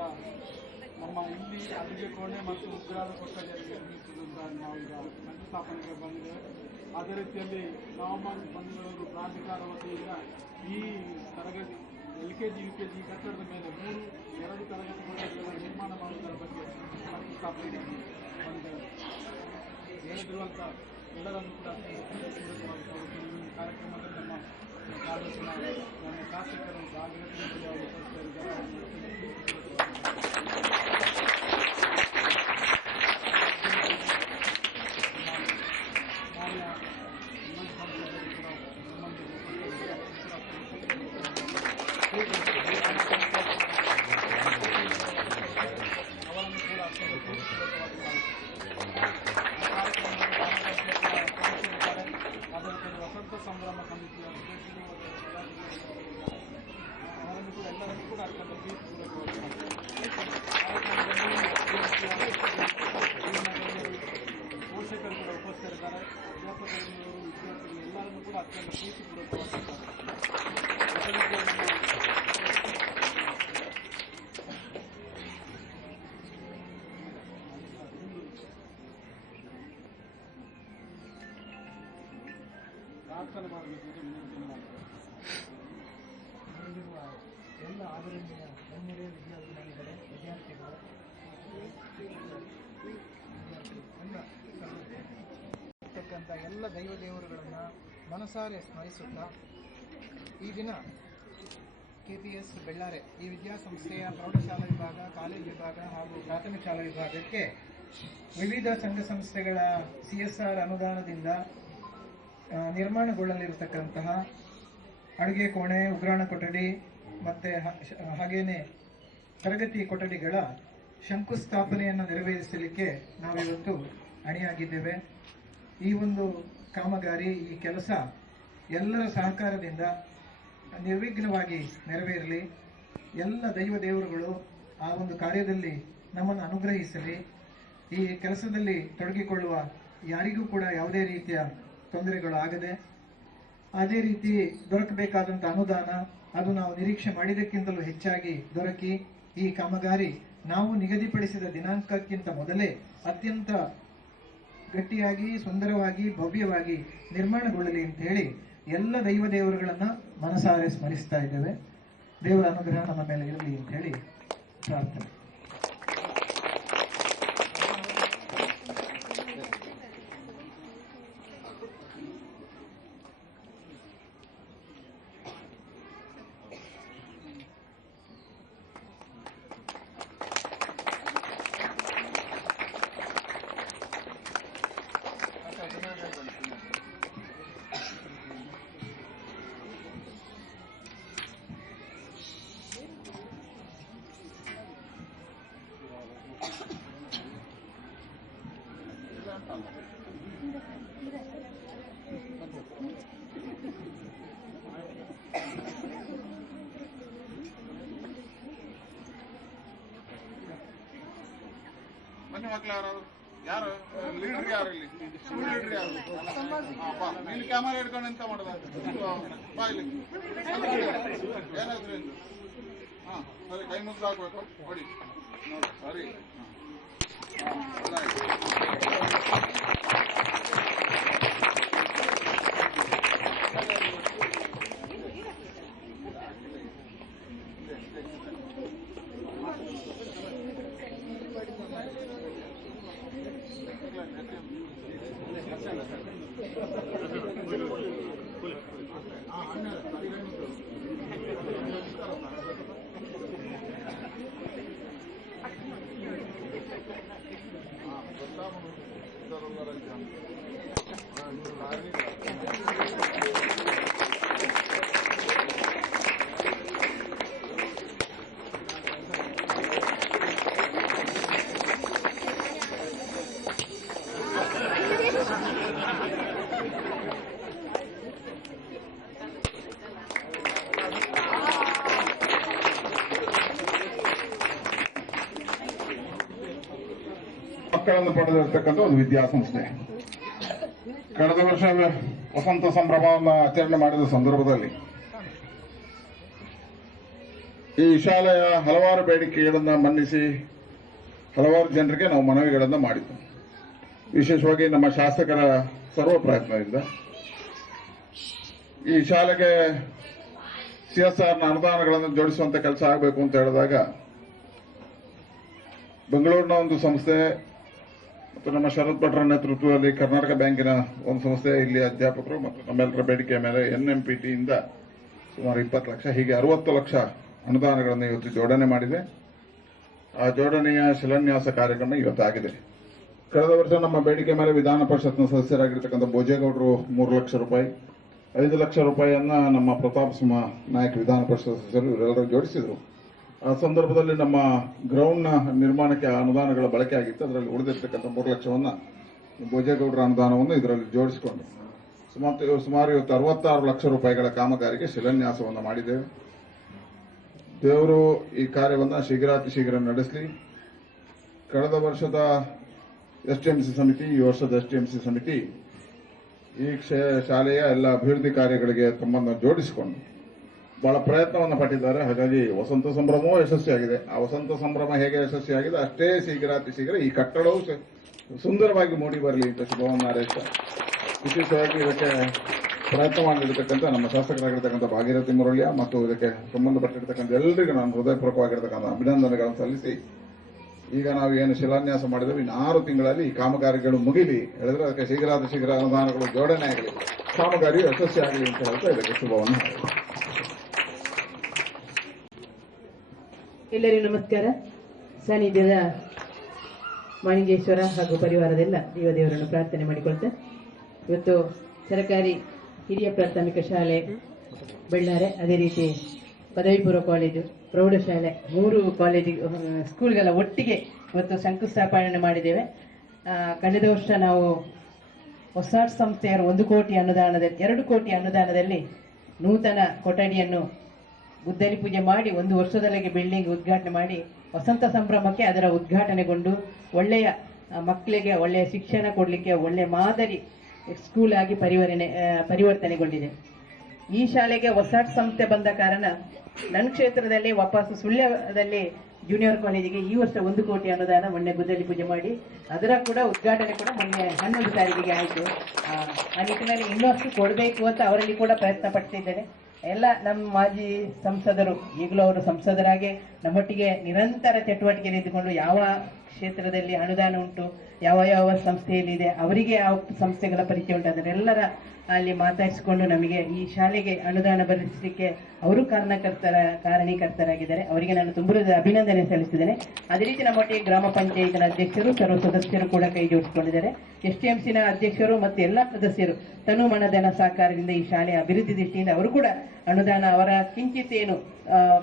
ಆದ್ದರಿಂದ ನಮ್ಮ ಇಲ್ಲಿ ಅಡುಗೆ ಕೋಣೆ ಮತ್ತು ಉಗ್ರಾಣ ಕೊಠಡಿಯಲ್ಲಿ ನಿರ್ಮಿಸುವುದು ಅಂತ ನಾವೀಗ ಶಂಕುಸ್ಥಾಪನೆಗೆ ಬಂದಿದ್ದೇವೆ. ಅದೇ ರೀತಿಯಲ್ಲಿ ನವಮಾನ್ ಬಂಧುಗಳವರು ಪ್ರಾಧಿಕಾರ ವತಿಯಿಂದ ಈ ತರಗತಿ LKG UKG ಕಟ್ಟಡದ ಮೇಲೆ 2 ತರಗತಿ ಕೊಠಡಿಗಳ ನಿರ್ಮಾಣ ಮಾಡುವುದರ ಬಗ್ಗೆ ಶಂಕುಸ್ಥಾಪನೆಗೆ ಬಂದಿದ್ದೇವೆ. ಹೇಳಿರುವಂಥ ಎಲ್ಲರನ್ನು ಕೂಡ ಕಾರ್ಯಕ್ರಮದಲ್ಲಿ ನಮ್ಮ ತಾಲೂಕಿನ ನಮ್ಮ ಶಾಸಕರು ಜಾಗೃತಿ ಅವರು ಅವರನ್ನು ಕೂಡ ಅದರ ವಸಂತ ಸಂಭ್ರಮ ಸಮಿತಿಯ ಅಧ್ಯಕ್ಷರು ಅವರನ್ನು ಕೂಡ ಎಲ್ಲರನ್ನೂ ಕೂಡ ಅತ್ಯಂತ ಪೋಷಕರು ಕೂಡ ಉಪಸ್ಥಿತರಿದ್ದಾರೆ. ಅಧ್ಯಾಪಕರು ವಿದ್ಯಾರ್ಥಿಗಳು ಎಲ್ಲರನ್ನೂ ಕೂಡ ಅತ್ಯಂತ ಪ್ರೀತಿಪೂರ್ವಕವಾಗಿದ್ದಾರೆ. ಪ್ರಾರ್ಥನೆ ಮಾಡಬೇಕು ವಿನಂತಿ ಮಾಡ್ತಾರೆ. ಎಲ್ಲ ಆದರಣೀಯ ಗಣ್ಯರೇ, ವಿದ್ಯಾರ್ಥಿನಿಯರೇ, ವಿದ್ಯಾರ್ಥಿಗಳು ಇರ್ತಕ್ಕಂಥ ಎಲ್ಲ ದೈವ ದೇವರುಗಳನ್ನು ಮನಸಾರೆ ಸ್ಮರಿಸುತ್ತಾ ಈ ದಿನ KPS ಬೆಳ್ಳಾರೆ ಈ ವಿದ್ಯಾಸಂಸ್ಥೆಯ ಪ್ರೌಢಶಾಲಾ ವಿಭಾಗ, ಕಾಲೇಜು ವಿಭಾಗ ಹಾಗೂ ಪ್ರಾಥಮಿಕ ಶಾಲಾ ವಿಭಾಗಕ್ಕೆ ವಿವಿಧ ಸಂಘ ಸಂಸ್ಥೆಗಳ CSR ಅನುದಾನದಿಂದ ನಿರ್ಮಾಣಗೊಳ್ಳಲಿರತಕ್ಕಂತಹ ಅಡುಗೆ ಕೋಣೆ, ಉಗ್ರಾಣ ಕೊಠಡಿ ಮತ್ತು ಹಾಗೇನೆ ತರಗತಿ ಕೊಠಡಿಗಳ ಶಂಕುಸ್ಥಾಪನೆಯನ್ನು ನೆರವೇರಿಸಲಿಕ್ಕೆ ನಾವಿವತ್ತು ಅಣಿಯಾಗಿದ್ದೇವೆ. ಈ ಒಂದು ಕಾಮಗಾರಿ, ಈ ಕೆಲಸ ಎಲ್ಲರ ಸಹಕಾರದಿಂದ ನಿರ್ವಿಘ್ನವಾಗಿ ನೆರವೇರಲಿ. ಎಲ್ಲ ದೈವ ದೇವರುಗಳು ಆ ಒಂದು ಕಾರ್ಯದಲ್ಲಿ ನಮ್ಮನ್ನು ಅನುಗ್ರಹಿಸಲಿ. ಈ ಕೆಲಸದಲ್ಲಿ ತೊಡಗಿಕೊಳ್ಳುವ ಯಾರಿಗೂ ಕೂಡ ಯಾವುದೇ ರೀತಿಯ ತೊಂದರೆಗಳು ಆಗದೆ, ಅದೇ ರೀತಿ ದೊರಕಬೇಕಾದಂಥ ಅನುದಾನ ಅದು ನಾವು ನಿರೀಕ್ಷೆ ಮಾಡಿದ್ದಕ್ಕಿಂತಲೂ ಹೆಚ್ಚಾಗಿ ದೊರಕಿ ಈ ಕಾಮಗಾರಿ ನಾವು ನಿಗದಿಪಡಿಸಿದ ದಿನಾಂಕಕ್ಕಿಂತ ಮೊದಲೇ ಅತ್ಯಂತ ಗಟ್ಟಿಯಾಗಿ, ಸುಂದರವಾಗಿ, ಭವ್ಯವಾಗಿ ನಿರ್ಮಾಣಗೊಳ್ಳಲಿ ಅಂತ ಹೇಳಿ ಎಲ್ಲ ದೈವ ದೇವರುಗಳನ್ನ ಮನಸಾರೆ ಸ್ಮರಿಸ್ತಾ ಇದ್ದೇವೆ. ದೇವರ ಅನುಗ್ರಹ ನಮ್ಮ ಮೇಲೆ ಇರಲಿ ಅಂತ ಹೇಳಿ ಪ್ರಾರ್ಥನೆ. ಬನ್ನಿ ಮಕ್ಕಳು, ಯಾರು ಲೀಡರ್ ಯಾರು ಇಲ್ಲಿ? ಲೀಡರ್ ಯಾರು? ನೀನು ಕ್ಯಾಮರಾ ಹಿಡ್ಕೊಂಡು ಎಂತ ಮಾಡೋದ? ಬಾ ಇಲ್ಲಿ. ಏನಾದ್ರು ಎಂದು ಸರಿ, ಕೈ ಮುಗ್ದು ಹಾಕ್ಬೇಕು. ಹೊಡಿ ನೋಡಿ, ಸರಿ. ಮಕ್ಕಳನ್ನು ಪಡೆದಿರತಕ್ಕಂಥ ಒಂದು ವಿದ್ಯಾಸಂಸ್ಥೆ. ಕಳೆದ ವರ್ಷ ವಸಂತ ಸಂಭ್ರಮವನ್ನು ಆಚರಣೆ ಮಾಡಿದ ಸಂದರ್ಭದಲ್ಲಿ ಈ ಶಾಲೆಯ ಹಲವಾರು ಬೇಡಿಕೆಗಳನ್ನು ಮನ್ನಿಸಿ ಹಲವಾರು ಜನರಿಗೆ ನಾವು ಮನವಿಗಳನ್ನು ಮಾಡಿದ್ದು, ವಿಶೇಷವಾಗಿ ನಮ್ಮ ಶಾಸಕರ ಸರ್ವ ಪ್ರಯತ್ನದಿಂದ ಈ ಶಾಲೆಗೆ CSR ಅನುದಾನಗಳನ್ನು ಜೋಡಿಸುವಂತ ಕೆಲಸ ಆಗಬೇಕು ಅಂತ ಹೇಳಿದಾಗ ಬೆಂಗಳೂರಿನ ಒಂದು ಸಂಸ್ಥೆ ಮತ್ತು ನಮ್ಮ ಶರತ್ ಭಟ್ರ ನೇತೃತ್ವದಲ್ಲಿ ಕರ್ನಾಟಕ ಬ್ಯಾಂಕಿನ ಒಂದು ಸಂಸ್ಥೆ, ಇಲ್ಲಿ ಅಧ್ಯಾಪಕರು ಮತ್ತು ನಮ್ಮೆಲ್ಲರ ಬೇಡಿಕೆಯ ಮೇಲೆ NMPT ಇಂದ ಸುಮಾರು 20 ಲಕ್ಷ, ಹೀಗೆ 60 ಲಕ್ಷ ಅನುದಾನಗಳನ್ನು ಇವತ್ತು ಜೋಡಣೆ ಮಾಡಿದೆ. ಆ ಜೋಡಣೆಯ ಶಿಲಾನ್ಯಾಸ ಕಾರ್ಯಕ್ರಮ ಇವತ್ತಾಗಿದೆ. ಕಳೆದ ವರ್ಷ ನಮ್ಮ ಬೇಡಿಕೆ ಮೇಲೆ ವಿಧಾನ ಪರಿಷತ್ನ ಸದಸ್ಯರಾಗಿರ್ತಕ್ಕಂಥ ಭೋಜೇಗೌಡರು 3 ಲಕ್ಷ ರೂಪಾಯಿ, 5 ಲಕ್ಷ ರೂಪಾಯಿಯನ್ನ ನಮ್ಮ ಪ್ರತಾಪ್ ಸಿಂಹ ನಾಯಕ್ ವಿಧಾನ ಪರಿಷತ್ ಸದಸ್ಯರು ಇವರೆಲ್ಲರೂ ಜೋಡಿಸಿದ್ರು. ಆ ಸಂದರ್ಭದಲ್ಲಿ ನಮ್ಮ ಗ್ರೌಂಡ್ನ ನಿರ್ಮಾಣಕ್ಕೆ ಅನುದಾನಗಳ ಬಳಕೆ ಆಗಿತ್ತು. ಅದರಲ್ಲಿ ಉಳಿದಿರ್ತಕ್ಕಂಥ 3 ಲಕ್ಷವನ್ನ ಭೋಜೇಗೌಡರ ಅನುದಾನವನ್ನು ಇದರಲ್ಲಿ ಜೋಡಿಸಿಕೊಂಡು ಸುಮಾರು ಇವತ್ತು 66 ಲಕ್ಷ ರೂಪಾಯಿಗಳ ಕಾಮಗಾರಿಗೆ ಶಿಲಾನ್ಯಾಸವನ್ನು ಮಾಡಿದ್ದೇವೆ. ದೇವರು ಈ ಕಾರ್ಯವನ್ನು ಶೀಘ್ರಾತಿ ಶೀಘ್ರ ನಡೆಸಲಿ. ಕಳೆದ ವರ್ಷದ STMC ಸಮಿತಿ, ಈ ವರ್ಷದ STMC ಸಮಿತಿ ಈ ಶಾಲೆಯ ಎಲ್ಲ ಅಭಿವೃದ್ಧಿ ಕಾರ್ಯಗಳಿಗೆ ತಮ್ಮನ್ನು ಜೋಡಿಸಿಕೊಂಡು ಬಹಳ ಪ್ರಯತ್ನವನ್ನು ಪಟ್ಟಿದ್ದಾರೆ. ಹಾಗಾಗಿ ವಸಂತ ಸಂಭ್ರಮವೂ ಯಶಸ್ವಿಯಾಗಿದೆ. ಆ ವಸಂತ ಸಂಭ್ರಮ ಹೇಗೆ ಯಶಸ್ವಿಯಾಗಿದೆ ಅಷ್ಟೇ ಶೀಘ್ರಾತಿ ಶೀಘ್ರ ಈ ಕಟ್ಟಡವು ಸುಂದರವಾಗಿ ಮೂಡಿ ಬರಲಿ ಅಂತ ಶುಭವನ್ನು ಹಾರೈಸ್ತಾ, ವಿಶೇಷವಾಗಿ ಇದಕ್ಕೆ ಪ್ರಯತ್ನ ಮಾಡಿರ್ತಕ್ಕಂಥ ನಮ್ಮ ಶಾಸಕರಾಗಿರ್ತಕ್ಕಂಥ ಭಾಗೀರಥಿ ಮುರಳಿಯ ಮತ್ತು ಇದಕ್ಕೆ ಸಂಬಂಧಪಟ್ಟಿರ್ತಕ್ಕಂಥ ಎಲ್ಲರಿಗೂ ನಾನು ಹೃದಯಪೂರ್ವಕವಾಗಿರ್ತಕ್ಕಂಥ ಅಭಿನಂದನೆಗಳನ್ನು ಸಲ್ಲಿಸಿ, ಈಗ ನಾವು ಏನು ಶಿಲಾನ್ಯಾಸ ಮಾಡಿದ್ದೇವೆ ಇನ್ನು 6 ತಿಂಗಳಲ್ಲಿ ಈ ಕಾಮಗಾರಿಗಳು ಮುಗಿಲಿ ಹೇಳಿದ್ರೆ ಅದಕ್ಕೆ ಶೀಘ್ರಾತಿ ಶೀಘ್ರ ಅನುದಾನಗಳು ಜೋಡಣೆ ಆಗಲಿ, ಕಾಮಗಾರಿಯು ಯಶಸ್ವಿ ಆಗಲಿ ಅಂತ ಹೇಳ್ತಾ ಇದಕ್ಕೆ ಶುಭವನ್ನು ಹಾರೈಸ್ತೀನಿ. ಎಲ್ಲರಿಗೂ ನಮಸ್ಕಾರ. ಸಾನ್ನಿಧ್ಯದ ಮಾಣಿಂಗೇಶ್ವರ ಹಾಗೂ ಪರಿವಾರದೆಲ್ಲ ದೇವರನ್ನು ಪ್ರಾರ್ಥನೆ ಮಾಡಿಕೊಳ್ತೇನೆ. ಇವತ್ತು ಸರ್ಕಾರಿ ಹಿರಿಯ ಪ್ರಾಥಮಿಕ ಶಾಲೆ ಬೆಳ್ಳಾರೆ, ಅದೇ ರೀತಿ ಪದವಿ ಪೂರ್ವ ಕಾಲೇಜು, ಪ್ರೌಢಶಾಲೆ 3 ಕಾಲೇಜು ಸ್ಕೂಲ್ಗಳ ಒಟ್ಟಿಗೆ ಇವತ್ತು ಶಂಕುಸ್ಥಾಪನೆ ಮಾಡಿದ್ದೇವೆ. ಕಳೆದ ವರ್ಷ ನಾವು ಹೊಸ ಸಂಸ್ಥೆಯರು 1 ಕೋಟಿ ಅನುದಾನದಲ್ಲಿ 2 ಕೋಟಿ ಅನುದಾನದಲ್ಲಿ ನೂತನ ಕೊಠಡಿಯನ್ನು ಗುದ್ದಲಿ ಪೂಜೆ ಮಾಡಿ 1 ವರ್ಷದೊಳಗೆ ಬಿಲ್ಡಿಂಗ್ ಉದ್ಘಾಟನೆ ಮಾಡಿ ವಸಂತ ಸಂಭ್ರಮಕ್ಕೆ ಅದರ ಉದ್ಘಾಟನೆಗೊಂಡು ಒಳ್ಳೆಯ ಮಕ್ಕಳಿಗೆ ಒಳ್ಳೆಯ ಶಿಕ್ಷಣ ಕೊಡಲಿಕ್ಕೆ ಒಳ್ಳೆಯ ಮಾದರಿ ಸ್ಕೂಲ್ ಆಗಿ ಪರಿವರ್ತನೆಗೊಂಡಿದೆ. ಈ ಶಾಲೆಗೆ ಹೊಸ ಸಂಸ್ಥೆ ಬಂದ ಕಾರಣ ನನ್ನ ಕ್ಷೇತ್ರದಲ್ಲಿ ವಾಪಸ್ ಸುಳ್ಯದಲ್ಲಿ ಜೂನಿಯರ್ ಕಾಲೇಜಿಗೆ ಈ ವರ್ಷ 1 ಕೋಟಿ ಅನುದಾನ ಮೊನ್ನೆ ಗುದ್ದಲಿ ಪೂಜೆ ಮಾಡಿ ಅದರ ಕೂಡ ಉದ್ಘಾಟನೆ ಕೂಡ ಮೊನ್ನೆ 11 ತಾರೀಕಿಗೆ ಆಯಿತು. ಆ ನಿಟ್ಟಿನಲ್ಲಿ ಇನ್ನಷ್ಟು ಕೊಡಬೇಕು ಅಂತ ಅವರಲ್ಲಿ ಕೂಡ ಪ್ರಯತ್ನ ಪಡ್ತಿದ್ದೇನೆ. ಎಲ್ಲ ನಮ್ಮ ಮಾಜಿ ಸಂಸದರು ಈಗಲೂ ಅವರು ಸಂಸದರಾಗಿ ನಮ್ಮೊಟ್ಟಿಗೆ ನಿರಂತರ ಚಟುವಟಿಕೆ ನಿಂತುಕೊಂಡು ಯಾವ ಕ್ಷೇತ್ರದಲ್ಲಿ ಅನುದಾನ ಉಂಟು, ಯಾವ ಸಂಸ್ಥೆಯಲ್ಲಿ ಇದೆ, ಅವರಿಗೆ ಯಾವ ಸಂಸ್ಥೆಗಳ ಪರಿಚಯ ಉಂಟು ಅದನ್ನೆಲ್ಲರ ಅಲ್ಲಿ ಮಾತಾಡಿಸಿಕೊಂಡು ನಮಗೆ ಈ ಶಾಲೆಗೆ ಅನುದಾನ ಬರೆಸಲಿಕ್ಕೆ ಅವರು ಕಾರಣೀಕರ್ತರಾಗಿದ್ದಾರೆ. ಅವರಿಗೆ ನಾನು ತುಂಬುರದ ಅಭಿನಂದನೆ ಸಲ್ಲಿಸಿದ್ದೇನೆ. ಅದೇ ರೀತಿ ನಮ್ಮೊಟ್ಟಿಗೆ ಗ್ರಾಮ ಪಂಚಾಯತ್ನ ಅಧ್ಯಕ್ಷರು, ಸರ್ವ ಸದಸ್ಯರು ಕೂಡ ಕೈ ಜೋಡಿಸಿಕೊಂಡಿದ್ದಾರೆ. STMCನ ಅಧ್ಯಕ್ಷರು ಮತ್ತು ಎಲ್ಲ ಸದಸ್ಯರು ತನು ಮನಧನ ಸಹಕಾರದಿಂದ ಈ ಶಾಲೆಯ ಅಭಿವೃದ್ಧಿ ದೃಷ್ಟಿಯಿಂದ ಅವರು ಕೂಡ ಅನುದಾನ ಅವರ ಕಿಂಚಿತ್ ಏನು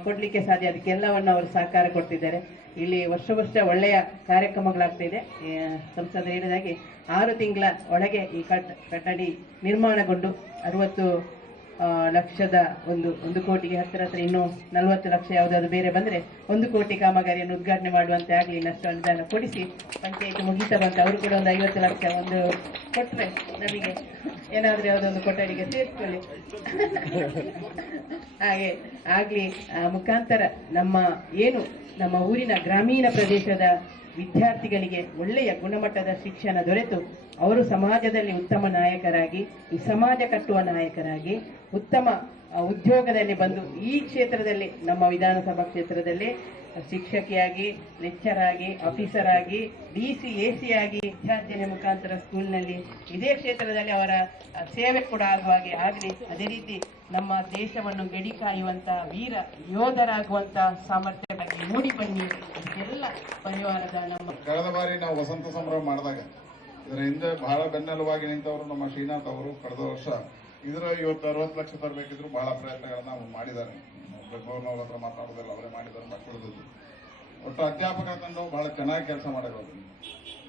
ಕೊಡ್ಲಿಕ್ಕೆ ಸಾಧ್ಯ ಅದಕ್ಕೆಲ್ಲವನ್ನು ಅವರು ಸಹಕಾರ ಕೊಡ್ತಿದ್ದಾರೆ. ಇಲ್ಲಿ ವರ್ಷ ಒಳ್ಳೆಯ ಕಾರ್ಯಕ್ರಮಗಳಾಗ್ತಾ ಇದೆ. ಸಂಸದರು ಹೇಳಿದಾಗೆ 6 ತಿಂಗಳ ಒಳಗೆ ಈ ಕಟ್ಟಡಿ ನಿರ್ಮಾಣಗೊಂಡು 60 ಲಕ್ಷದ 1 ಕೋಟಿಗೆ ಹತ್ತಿರ ಇನ್ನೂ 40 ಲಕ್ಷ ಯಾವುದಾದ್ರು ಬೇರೆ ಬಂದರೆ 1 ಕೋಟಿ ಕಾಮಗಾರಿಯನ್ನು ಉದ್ಘಾಟನೆ ಮಾಡುವಂತೆ ಆಗಲಿ, ಇನ್ನಷ್ಟು ಅನುದಾನ ಕೊಡಿಸಿ ಪಂಚಾಯತ್ ಮುಗಿತಾ ಬಂತು ಅವರು ಕೂಡ ಒಂದು 50 ಲಕ್ಷ ಒಂದು ಕೊಟ್ಟರೆ ನಮಗೆ ಏನಾದರೂ ಯಾವುದೊಂದು ಕೊಠಡಿಗೆ ಸೇರಿಸ್ಕೊಳ್ಳಿ ಹಾಗೆ ಆಗಲಿ. ಮುಖಾಂತರ ನಮ್ಮ ಊರಿನ ಗ್ರಾಮೀಣ ಪ್ರದೇಶದ ವಿದ್ಯಾರ್ಥಿಗಳಿಗೆ ಒಳ್ಳೆಯ ಗುಣಮಟ್ಟದ ಶಿಕ್ಷಣ ದೊರೆತು ಅವರು ಸಮಾಜದಲ್ಲಿ ಉತ್ತಮ ನಾಯಕರಾಗಿ, ಈ ಸಮಾಜ ಕಟ್ಟುವ ನಾಯಕರಾಗಿ, ಉತ್ತಮ ಉದ್ಯೋಗದಲ್ಲಿ ಬಂದು ಈ ಕ್ಷೇತ್ರದಲ್ಲಿ ನಮ್ಮ ವಿಧಾನಸಭಾ ಕ್ಷೇತ್ರದಲ್ಲಿ ಶಿಕ್ಷಕಿಯಾಗಿ, ಲೆಕ್ಚರ್ ಆಗಿ, ಆಫೀಸರ್ ಆಗಿ, DC AC ಆಗಿ ವಿದ್ಯಾರ್ಥಿನಿ ಮುಖಾಂತರ ಸ್ಕೂಲ್ನಲ್ಲಿ ಇದೇ ಕ್ಷೇತ್ರದಲ್ಲಿ ಅವರ ಸೇವೆ ಕೂಡ ಆಗುವ ಹಾಗೆ ಆಗಲಿ. ಅದೇ ರೀತಿ ನಮ್ಮ ದೇಶವನ್ನು ಗಡಿ ಕಾಯುವಂತ ವೀರ ಯೋಧರಾಗುವಂತ ಸಾಮರ್ಥ್ಯಕ್ಕಾಗಿ ಮೂಡಿ ಬನ್ನಿ ಎಲ್ಲ ಪರಿವಾರದ ನಮ್ಮ. ಕಳೆದ ಬಾರಿ ನಾವು ವಸಂತ ಸಂಭ್ರಮ ಮಾಡಿದಾಗ ಇದರ ಹಿಂದೆ ಬಹಳ ಬೆನ್ನೆಲುವಾಗಿ ನಿಂತವರು ನಮ್ಮ ಶ್ರೀನಾಥ್ ಅವರು ಕಳೆದ ವರ್ಷ ಇವತ್ತು 60 ಲಕ್ಷ ತರಬೇಕಿದ್ರು ಬಹಳ ಪ್ರಯತ್ನಗಳನ್ನ ಅವರು ಮಾಡಿದ್ದಾರೆ. ಬೆಂಗಳೂರಿನವ್ರ ಹತ್ರ ಮಾತಾಡೋದಿಲ್ಲ, ಅವರೇ ಮಾಡಿದ್ದಾರೆ ಮಕ್ಕಳದ್ದು. ಒಟ್ಟು ಅಧ್ಯಾಪಕರ ತಂಡವು ಬಹಳ ಚೆನ್ನಾಗಿ ಕೆಲಸ ಮಾಡಿರೋದು.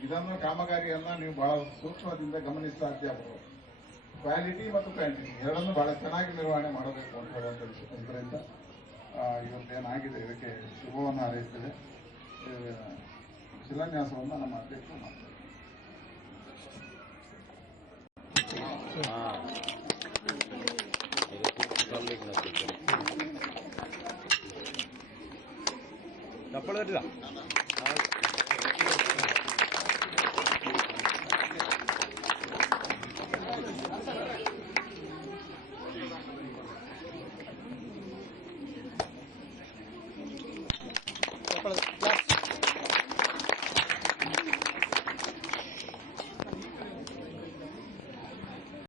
ಇದನ್ನು ಕಾಮಗಾರಿಯನ್ನ ನೀವು ಬಹಳ ಸೂಕ್ಷ್ಮದಿಂದ ಗಮನಿಸಿದ ಅಧ್ಯಾಪಕರು ಕ್ವಾಲಿಟಿ ಮತ್ತು ಕ್ವಾಂಟಿಟಿ ಎರಡನ್ನೂ ಬಹಳ ಚೆನ್ನಾಗಿ ನಿರ್ವಹಣೆ ಮಾಡಬೇಕು ಅಂತ ಹೇಳುವಂಥ ಇದರಿಂದ ಇವತ್ತೇನಾಗಿದೆ ಇದಕ್ಕೆ ಶುಭವನ್ನು ಹಾರೈಸ್ತೇವೆ. ಶಿಲಾನ್ಯಾಸವನ್ನು ನಮ್ಮ ಅಧ್ಯಕ್ಷರು ಮಾಡ್ತಾರೆ. ಚಪ್ಪಳ